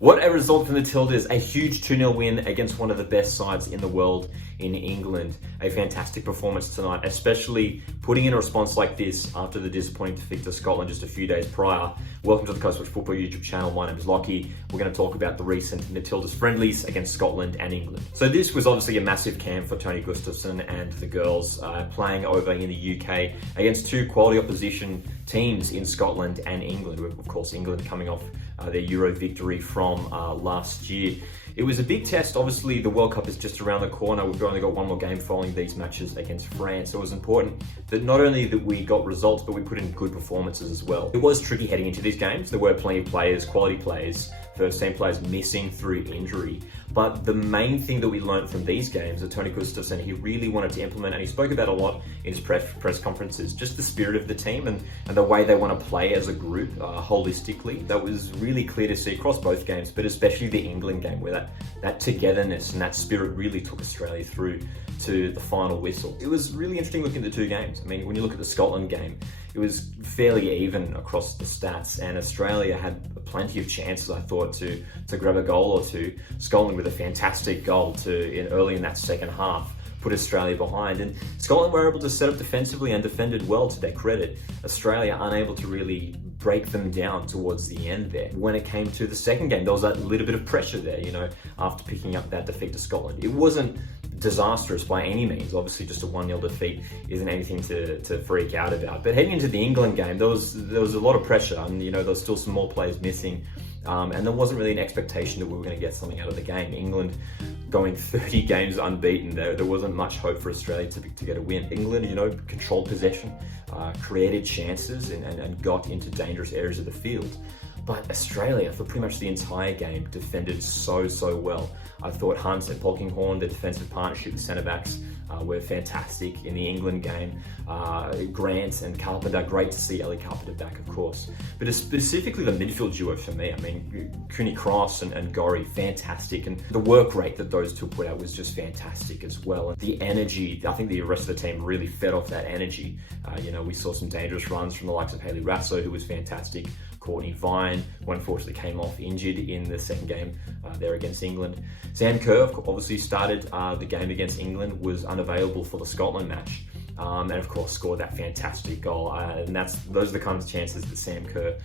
What a result for Matildas, a huge 2-0 win against one of the best sides in the world in England. A fantastic performance tonight, especially putting in a response like this after the disappointing defeat to Scotland just a few days prior. Welcome to the Coast Watch Football YouTube channel. My name is Lockie. We're going to talk about the recent Matildas friendlies against Scotland and England. So this was obviously a massive camp for Tony Gustavsson and the girls, playing over in the UK against two quality opposition teams in Scotland and England. Of course, England coming off their Euro victory from last year. It was a big test. Obviously, the World Cup is just around the corner. We've only got one more game following these matches against France. So it was important that not only that we got results, but we put in good performances as well. It was tricky heading into these games. There were plenty of players, quality players, first-team players missing through injury. But the main thing that we learned from these games that Tony Gustavsson, he really wanted to implement, and he spoke about a lot in his press conferences, just the spirit of the team and the way they want to play as a group holistically. That was really clear to see across both games, but especially the England game, where that togetherness and that spirit really took Australia through to the final whistle. It was really interesting looking at the two games. I mean, when you look at the Scotland game, it was fairly even across the stats, and Australia had plenty of chances, I thought, to grab a goal or two. Scotland with a fantastic goal early in that second half put Australia behind, and Scotland were able to set up defensively and defended well to their credit. Australia unable to really break them down towards the end there. When it came to the second game, there was that little bit of pressure there, after picking up that defeat to Scotland. It wasn't disastrous by any means. Obviously, just a 1-0 defeat isn't anything to freak out about. But heading into the England game, there was a lot of pressure, and there was still some more players missing, and there wasn't really an expectation that we were going to get something out of the game. England going 30 games unbeaten, there wasn't much hope for Australia to get a win. England, controlled possession, created chances, and got into dangerous areas of the field. But Australia, for pretty much the entire game, defended so well. I thought Hunt and Polkinghorne, the defensive partnership, the centre-backs, were fantastic in the England game. Grant and Carpenter, great to see Ellie Carpenter back, of course. But specifically the midfield duo for me, Cooney Cross and Gorry, fantastic. And the work rate that those two put out was just fantastic as well. And the energy, I think the rest of the team really fed off that energy. We saw some dangerous runs from the likes of Hayley Raso, who was fantastic. Courtney Vine, who unfortunately came off injured in the second game there against England. Sam Kerr obviously started the game against England, was unavailable for the Scotland match, and of course scored that fantastic goal. And those are the kinds of chances that Sam Kerr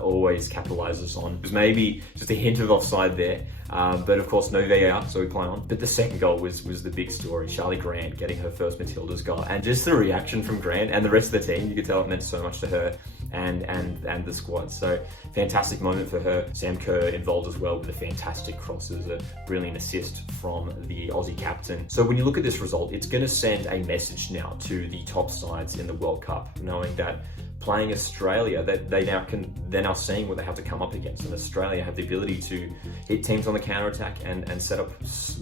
always capitalises on. There's maybe just a hint of offside there, but of course no VAR, so we play on. But the second goal was the big story. Charlie Grant getting her first Matildas goal, and just the reaction from Grant and the rest of the team, you could tell it meant so much to her and the squad. So fantastic moment for her. Sam Kerr involved as well with a fantastic crosses, a brilliant assist from the Aussie captain. So when you look at this result, it's going to send a message now to the top sides in the World Cup, knowing that playing Australia, that they're now seeing what they have to come up against, and Australia have the ability to hit teams on the counter-attack and set up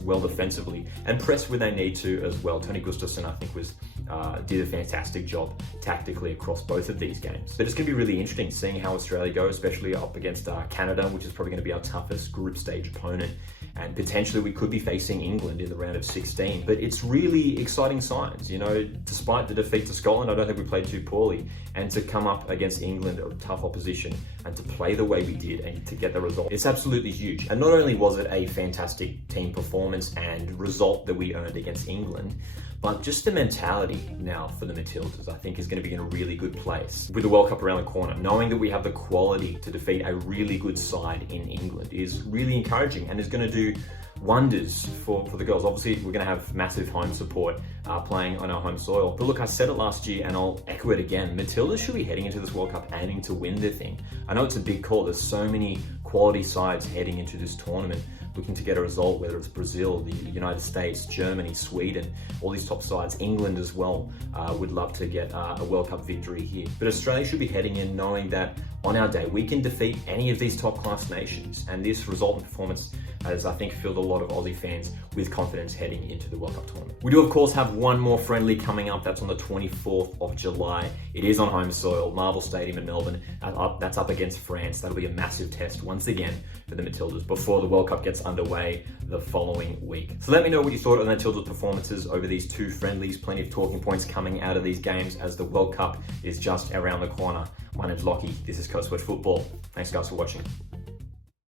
well defensively and press where they need to as well. Tony Gustavsson, I think, did a fantastic job tactically across both of these games. But it's going to be really interesting seeing how Australia go, especially up against Canada, which is probably going to be our toughest group stage opponent. And potentially we could be facing England in the round of 16. But it's really exciting signs. Despite the defeat to Scotland, I don't think we played too poorly. And to come up against England, a tough opposition, and to play the way we did and to get the result, it's absolutely huge. And not only was it a fantastic team performance and result that we earned against England, but just the mentality now for the Matildas, I think, is going to be in a really good place. With the World Cup around the corner, knowing that we have the quality to defeat a really good side in England is really encouraging and is going to do wonders for the girls. Obviously, we're going to have massive home support playing on our home soil. But look, I said it last year and I'll echo it again. Matildas should be heading into this World Cup aiming to win their thing. I know it's a big call. There's so many quality sides heading into this tournament looking to get a result, whether it's Brazil, the United States, Germany, Sweden, all these top sides. England as well would love to get a World Cup victory here. But Australia should be heading in knowing that on our day, we can defeat any of these top-class nations. And this result and performance has, I think, filled a lot of Aussie fans with confidence heading into the World Cup tournament. We do, of course, have one more friendly coming up. That's on the 24th of July. It is on home soil, Marvel Stadium in Melbourne. That's up against France. That'll be a massive test once again for the Matildas before the World Cup gets underway the following week. So let me know what you thought of the Matildas' performances over these two friendlies. Plenty of talking points coming out of these games as the World Cup is just around the corner. My name's Lockie. This is Coast Watch Football. Thanks guys for watching.